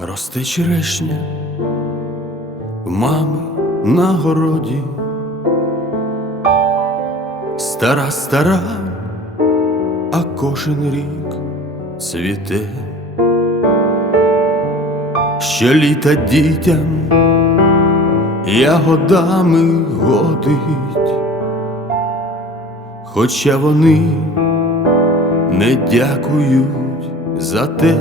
росте черешня в мами на городі. Стара, стара, а кожен рік цвіте. Щоліта дітям ягодами годить, хоча вони не дякують за те,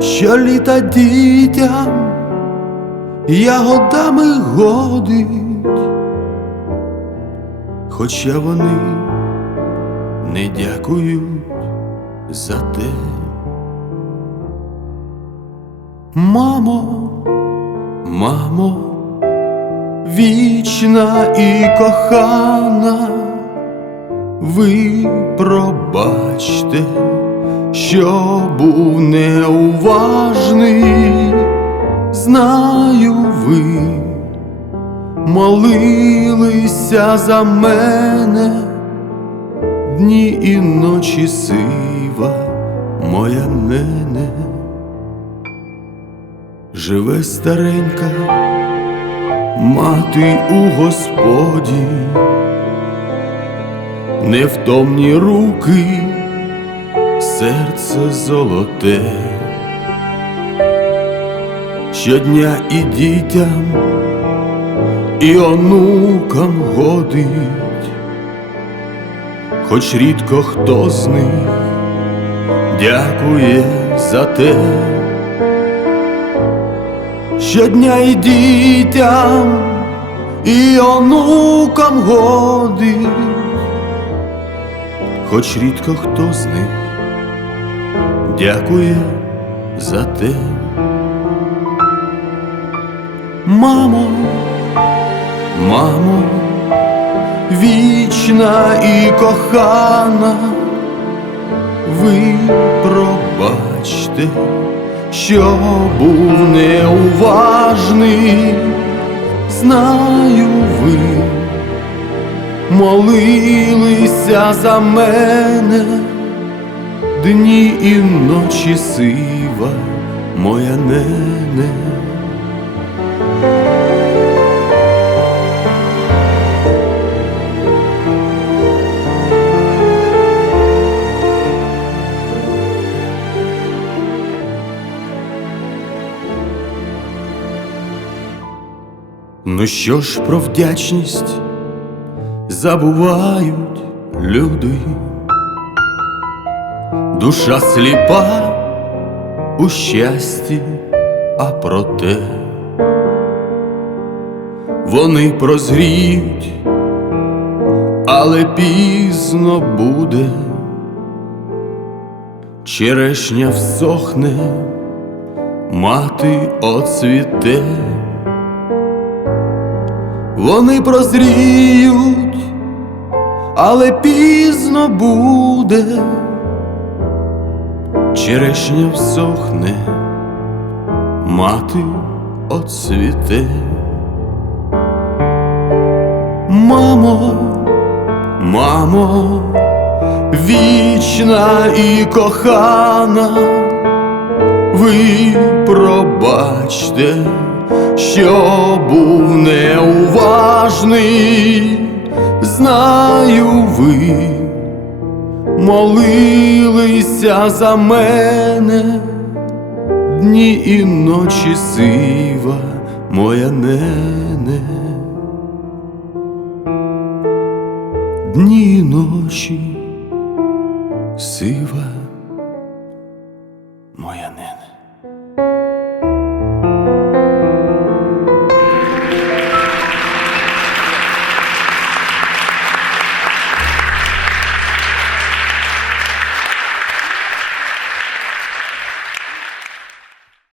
що літа дітям ягодами годить, хоча вони не дякують за те. Мамо, мамо, вічна і кохана, ви пробачте, що був неуважний, знаю ви молилися за мене, дні і ночі сива моя нене. Живе старенька, мати у Господі, невтомні руки, серце золоте, щодня і дітям, і онукам годить, хоч рідко хто з них дякує за те. Щодня і дітям, і онукам годить, хоч рідко хто з них дякує за те. Мамо, мамо, вічна і кохана, ви пробачте що був неуважний, знаю ви, молилися за мене, дні і ночі сива моя нене. Ну що ж про вдячність забувають люди, душа сліпа у щасті, а проте вони прозріють, але пізно буде, черешня всохне, мати оцвіте. Вони прозріють, але пізно буде, черешня всохне, мати оцвіте. Мамо, мамо, вічна і кохана, ви пробачте що був неуважний, знаю ви, б'ється за мене, дні і ночі сива моя нене, дні і ночі сива моя нене.